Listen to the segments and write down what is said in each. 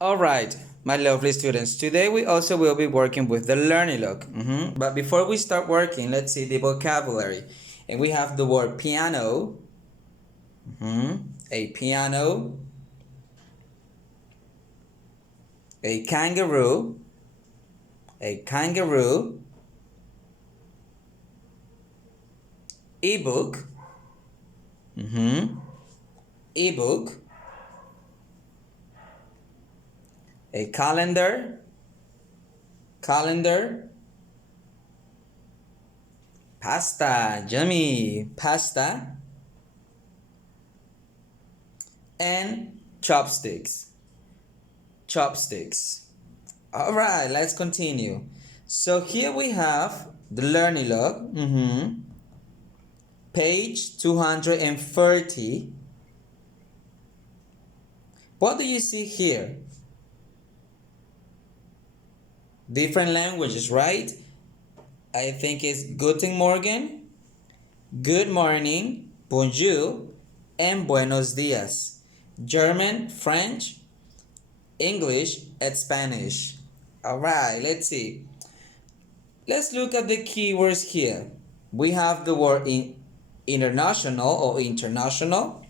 All right, my lovely students. Today we also will be working with the learning log. But before we start working, let's see the vocabulary. And we have the word piano, a piano, a kangaroo, a kangaroo, ebook, ebook, a calendar, calendar, pasta, yummy, pasta, and chopsticks, chopsticks. All right, let's continue. So here we have the learning log, page 230. What do you see here? Different languages, right? I think it's Guten Morgen, good morning, bonjour, and buenos dias. German, French, English, and Spanish. All right, let's see. Let's look at the keywords here. We have the word international or international,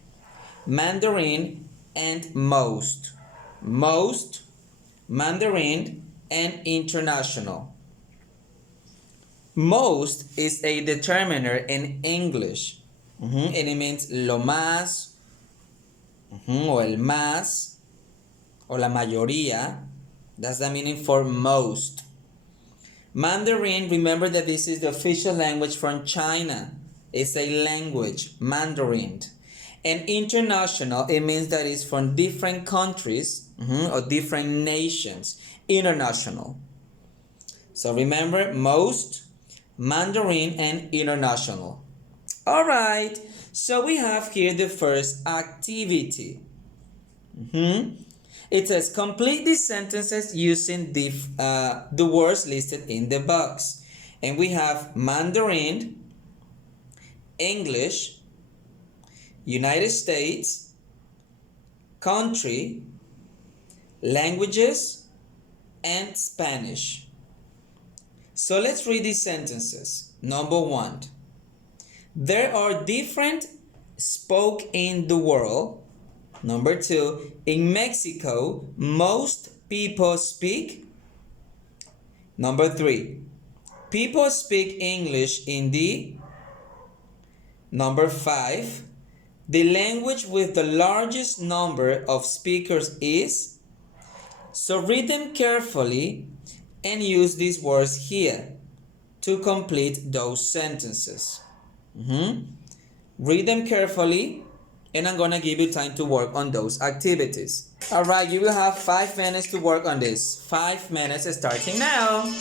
Mandarin, and most. Most, Mandarin, and international. Most is a determiner in English. And it means lo más, o el más, o la mayoría. That's the meaning for most. Mandarin, remember that this is the official language from China. It's a language, Mandarin. And international, it means that it's from different countries or different nations. International. So remember, most, Mandarin, and international. All right, so we have here the first activity. It says complete these sentences using the words listed in the box. And we have Mandarin, English, United States, country, languages, and Spanish. So let's read these sentences. Number 1. There are different spoke in the world. Number 2, in Mexico, most people speak. Number 3, people speak English in the. Number 5, the language with the largest number of speakers is. So read them carefully and use these words here to complete those sentences. Read them carefully, and I'm gonna give you time to work on those activities. All right, you will have 5 minutes to work on this. 5 minutes starting now.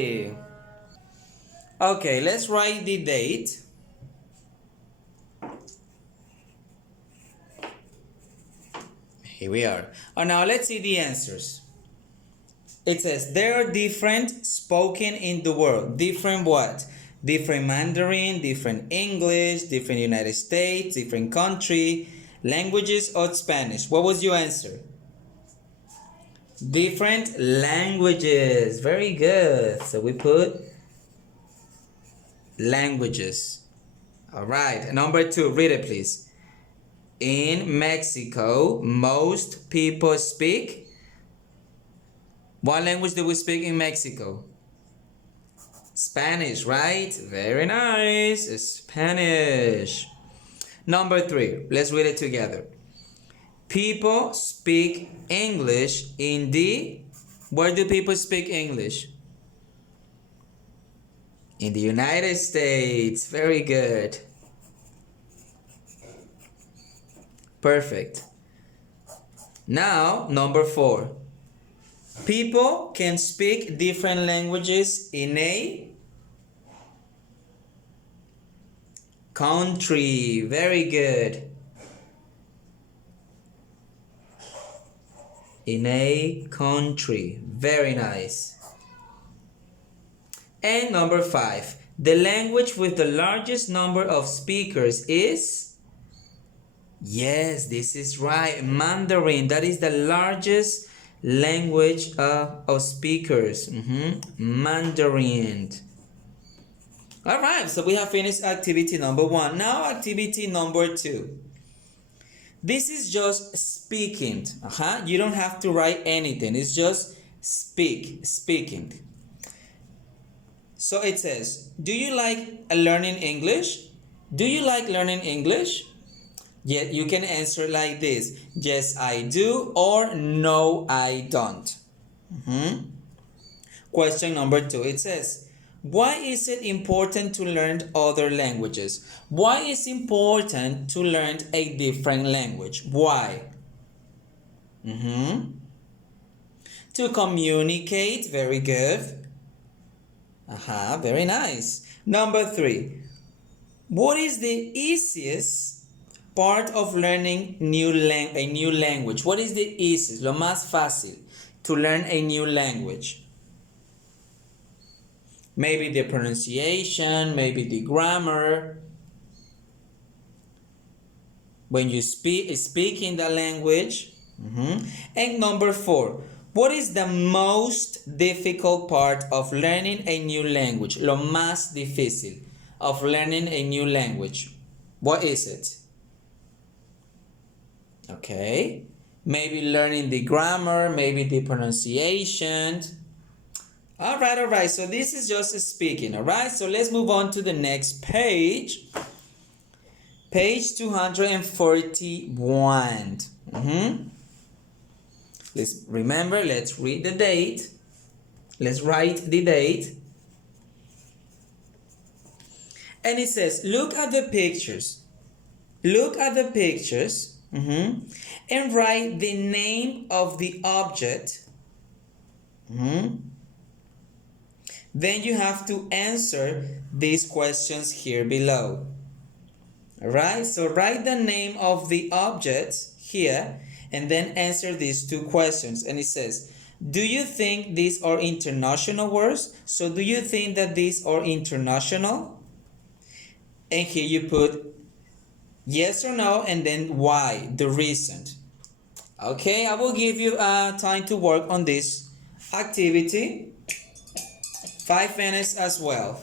Okay. Okay, let's write the date. Here we are. Oh, now let's see the answers. It says there are different spoken in the world. Different what? Different Mandarin, different English, different United States, different country, languages or Spanish. What was your answer? Different languages. Very good. So we put languages. All right. Number 2, read it please. In Mexico, most people speak. What language do we speak in Mexico? Spanish, right? Very nice. Spanish. Number 3, let's read it together. People speak English in the... Where do people speak English? In the United States. Very good. Perfect. Now, number 4. People can speak different languages in a country. Very good. In a country. Very nice. And number 5. The language with the largest number of speakers is... Yes, this is right. Mandarin. That is the largest language of speakers. Mandarin. All right, so we have finished activity number 1. Now activity number 2. This is just speaking. You don't have to write anything. It's just speaking. So it says, do you like learning English? Do you like learning English? Yeah, you can answer like this. Yes, I do, or no, I don't. Question number 2, it says, why is it important to learn other languages? Why is it important to learn a different language? Why? To communicate. Very good. Very nice. Number 3, what is the easiest part of learning a new language? What is the easiest, lo más fácil to learn a new language? Maybe the pronunciation, maybe the grammar. When you speak in the language. And number 4, what is the most difficult part of learning a new language? Lo más difícil of learning a new language. What is it? Okay, maybe learning the grammar, maybe the pronunciation. All right, so this is just speaking. All right, so let's move on to the next page. Page 241. Let's read the date. Let's write the date. And it says, look at the pictures. Look at the pictures. And write the name of the object. Then you have to answer these questions here below. Alright, so write the name of the object here and then answer these 2 questions. And it says, do you think these are international words? So do you think that these are international? And here you put yes or no, and then why, the reason. Okay, I will give you time to work on this activity. 5 minutes as well.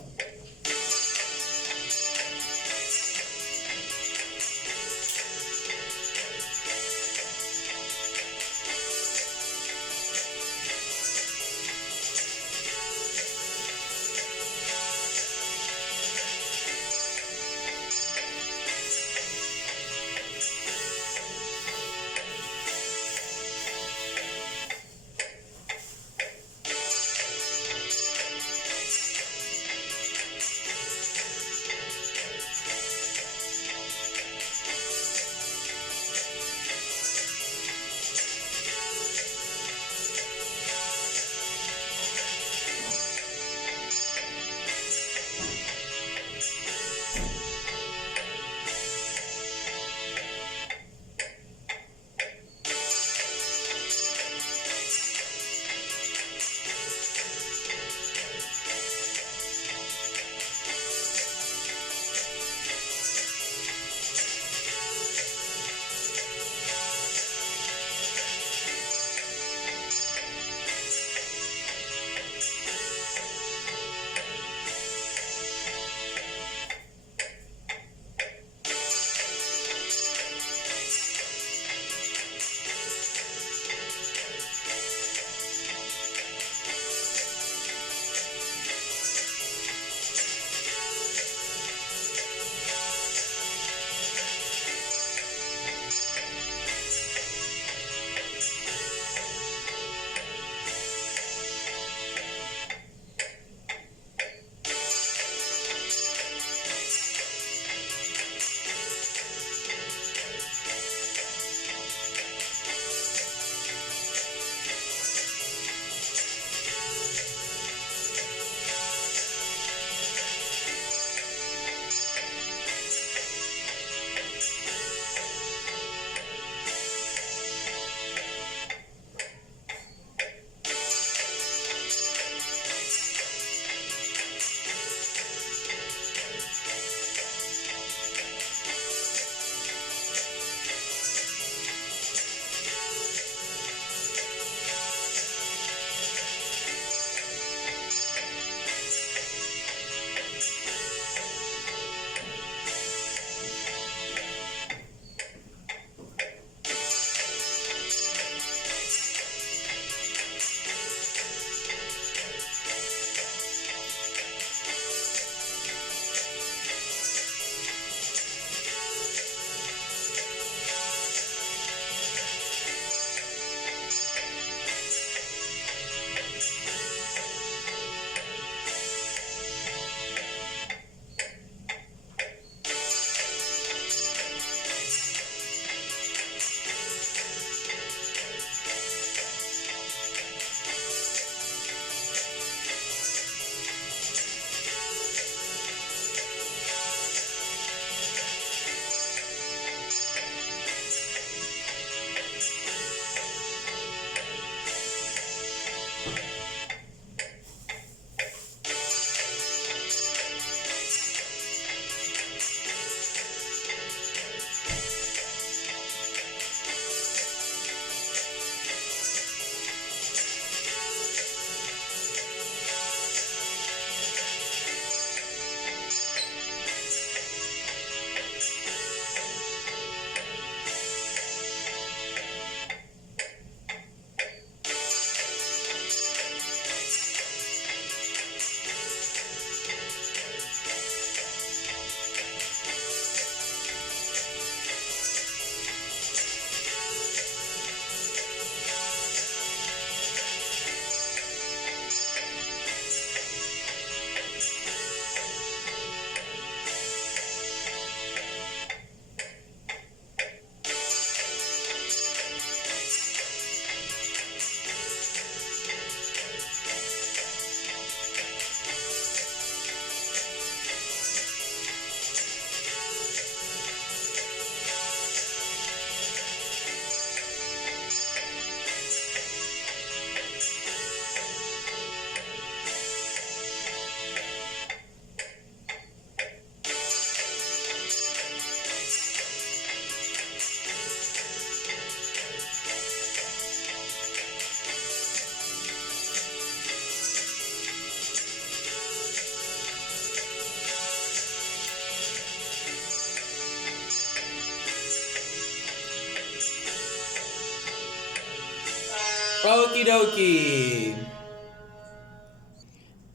Okie dokie.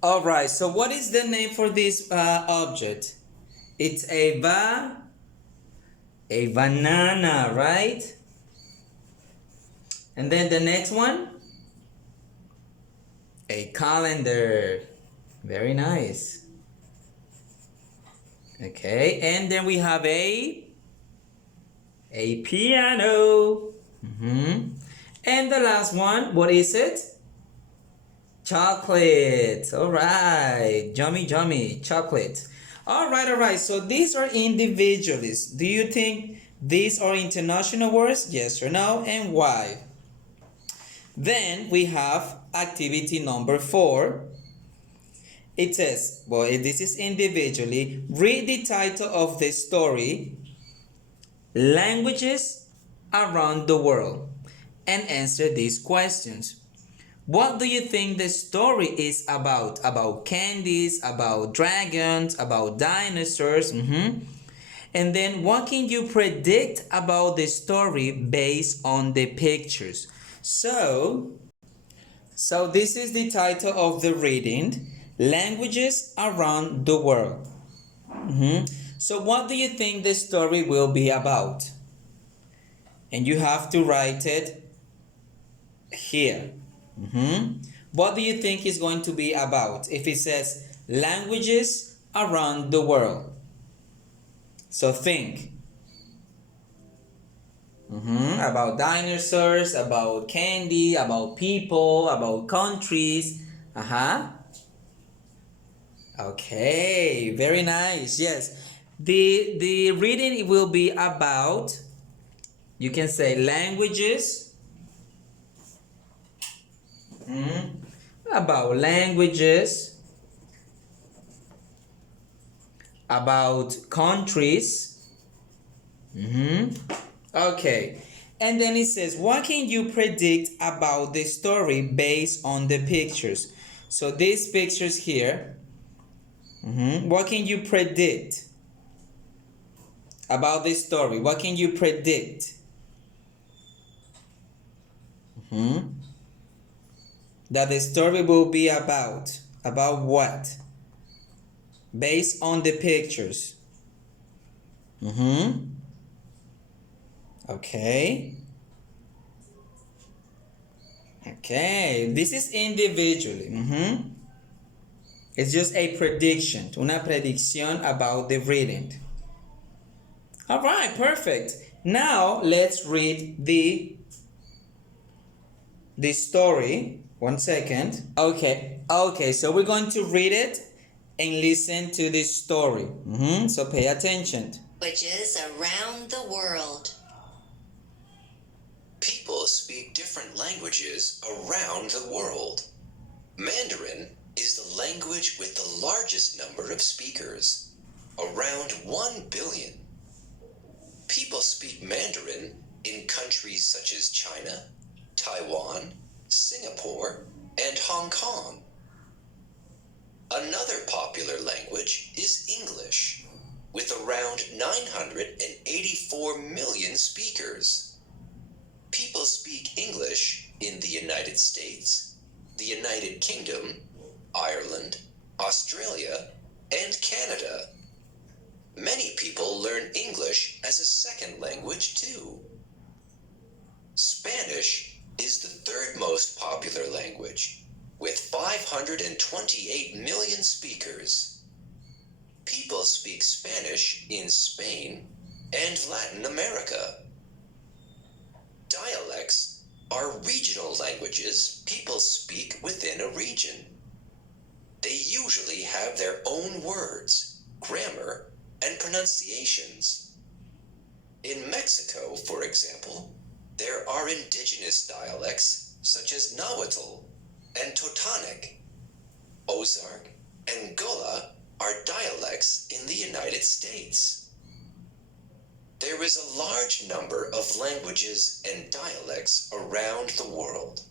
Alright, so what is the name for this object? It's a banana, right? And then the next one? A calendar. Very nice. Okay, and then we have a piano. And the last one, what is it? Chocolate. All right, yummy chocolate. All right. So these are individualists. Do you think these are international words? Yes or no, and why? Then we have activity number 4. It says, well, this is individually. Read the title of the story, Languages Around the World, and answer these questions. What do you think the story is about? About candies, about dragons, about dinosaurs? And then what can you predict about the story based on the pictures? So this is the title of the reading, Languages Around the World. So what do you think the story will be about? And you have to write it here. What do you think is going to be about if it says languages around the world? So think. About dinosaurs, about candy, about people, about countries. Okay, very nice. Yes. The reading will be about, you can say languages. About languages, about countries. Okay, and then it says, what can you predict about the story based on the pictures? So these pictures here, what can you predict about this story? What can you predict? That the story will be about what? Based on the pictures. Okay, this is individually. It's just a prediction, una predicción about the reading. All right, perfect. Now let's read the story. 1 second. Okay, so we're going to read it and listen to the story. So pay attention. Languages around the world. People speak different languages around the world. Mandarin is the language with the largest number of speakers, around 1 billion. People speak Mandarin in countries such as China, Taiwan, Singapore, and Hong Kong. Another popular language is English, with around 984 million speakers. People speak English in the United States, the United Kingdom, Ireland, Australia, and Canada. Many people learn English as a second language too. Spanish is the third most popular language, with 528 million speakers. People speak Spanish in Spain and Latin America. Dialects are regional languages people speak within a region. They usually have their own words, grammar, and pronunciations. In Mexico, for example, there are indigenous dialects such as Nahuatl and Totonic. Ozark and Gullah are dialects in the United States. There is a large number of languages and dialects around the world.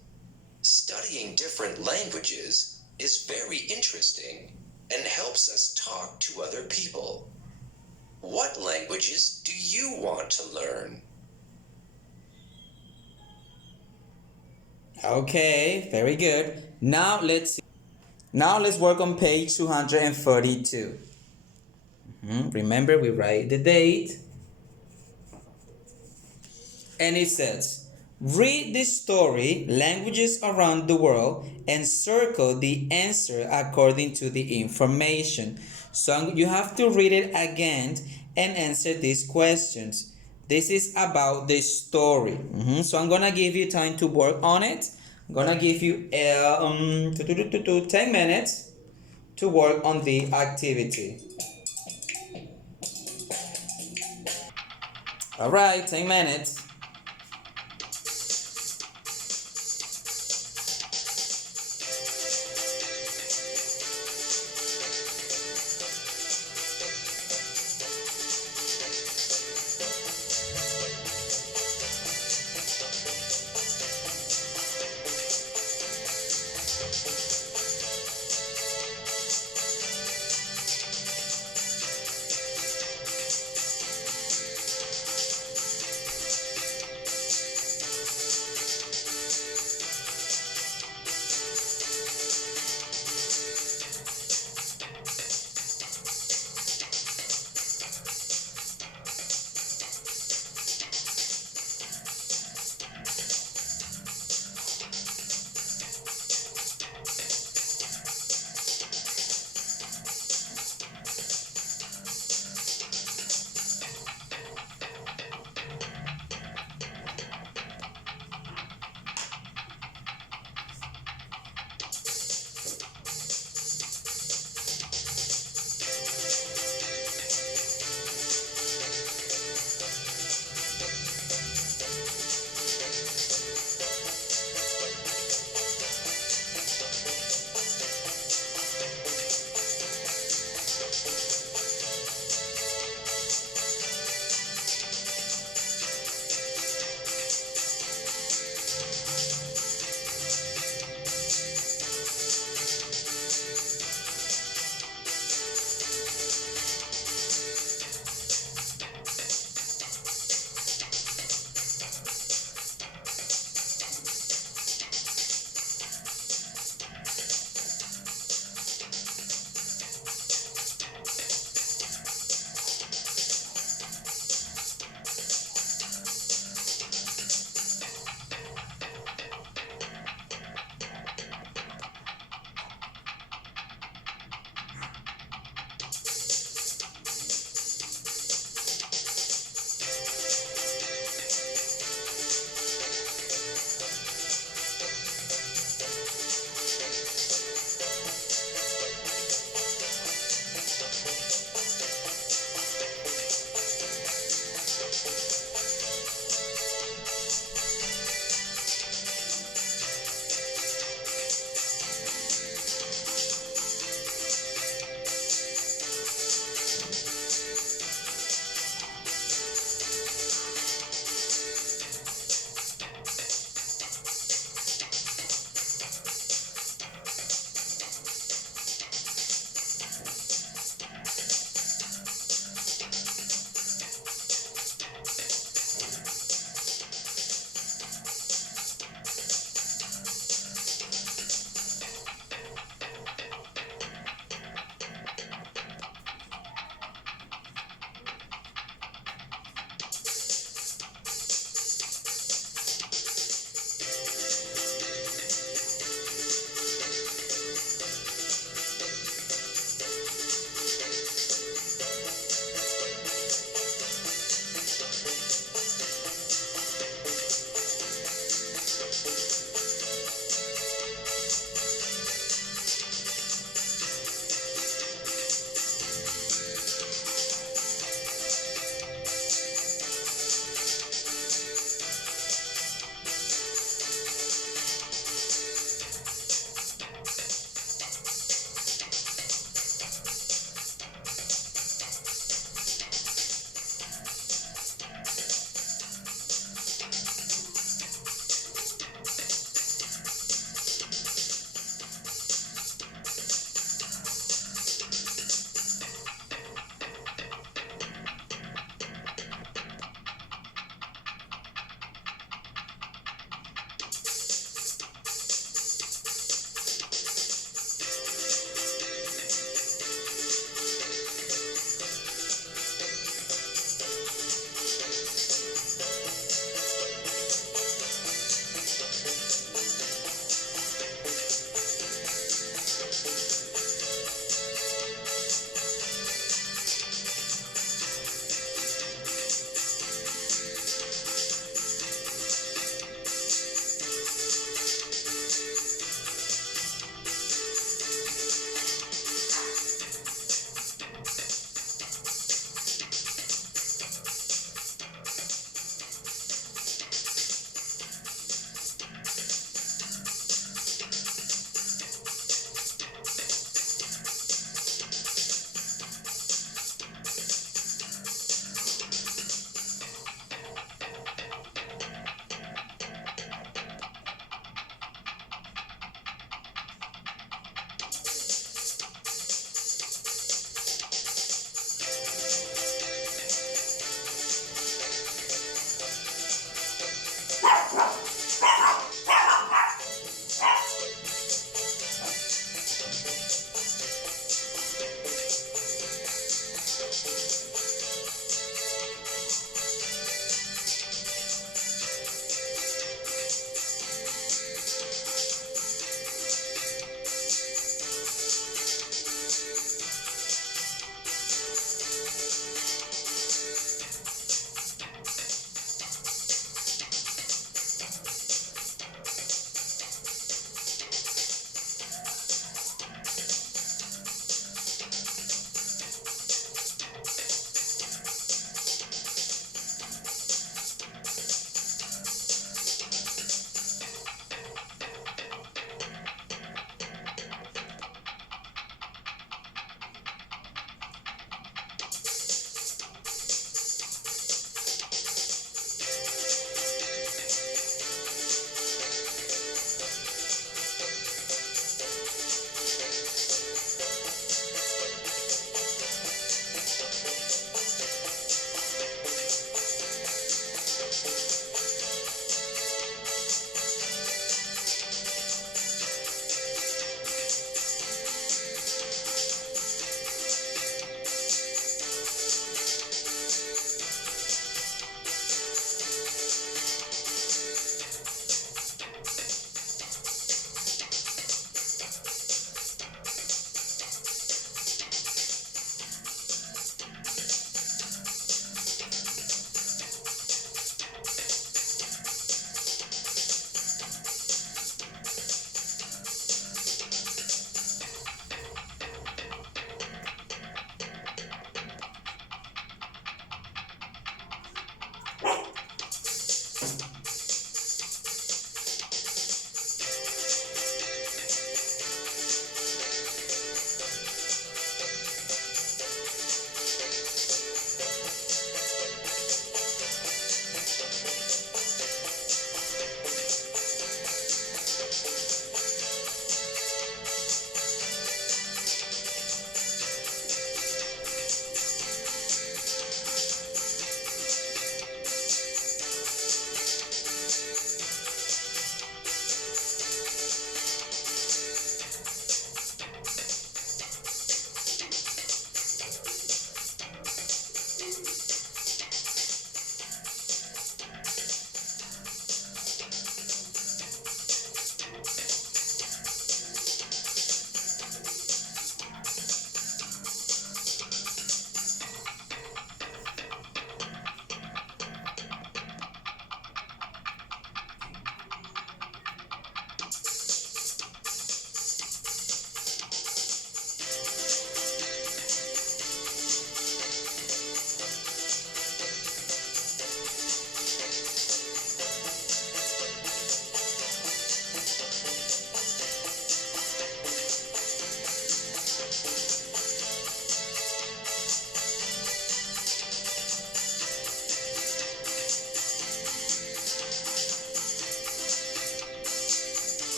Studying different languages is very interesting and helps us talk to other people. What languages do you want to learn? Okay, very good. Now let's work on page 232. Remember, we write the date. And it says, read the story, Languages Around the World, and circle the answer according to the information. So you have to read it again and answer these questions. This is about the story. So I'm gonna give you time to work on it. I'm gonna give you 10 minutes to work on the activity. All right, 10 minutes.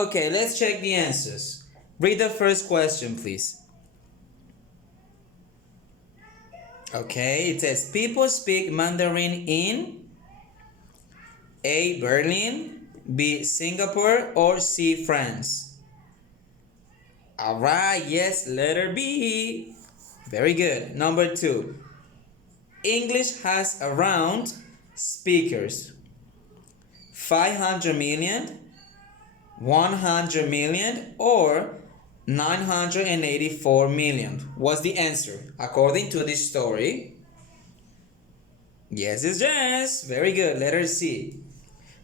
Okay, let's check the answers. Read the first question, please. Okay, it says people speak Mandarin in A. Berlin, B. Singapore, or C. France. Alright, yes, letter B. Very good. Number 2. English has around speakers 500 million, 100 million, or 984 million. What's the answer? According to this story, yes, it's yes. Very good. Letter C.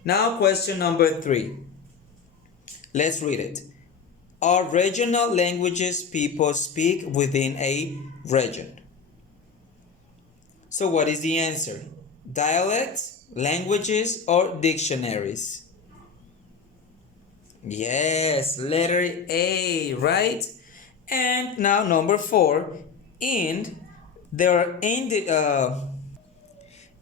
Now, question number 3. Let's read it. Are regional languages people speak within a region? So, what is the answer? Dialects, languages, or dictionaries? Yes, letter A, right? And now number 4, there are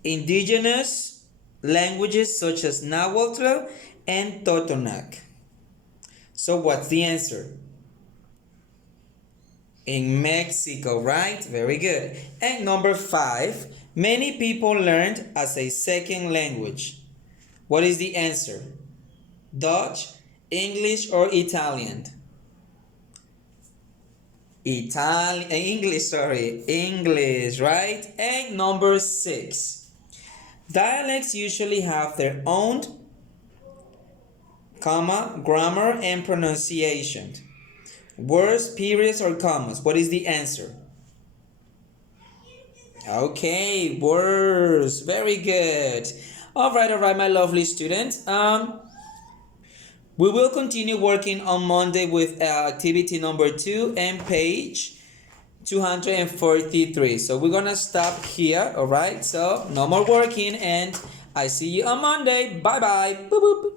indigenous languages such as Nahuatl and Totonac. So what's the answer? In Mexico, right? Very good. And number 5, many people learned as a second language. What is the answer? Dutch, English, or Italian? English, right? And number 6, dialects usually have their own comma, grammar, and pronunciation. Words, periods, or commas. What is the answer? Okay, words. Very good. All right, my lovely students. We will continue working on Monday with activity number 2 and page 243. So we're gonna stop here. All right. So no more working, and I see you on Monday. Bye bye. Boop boop.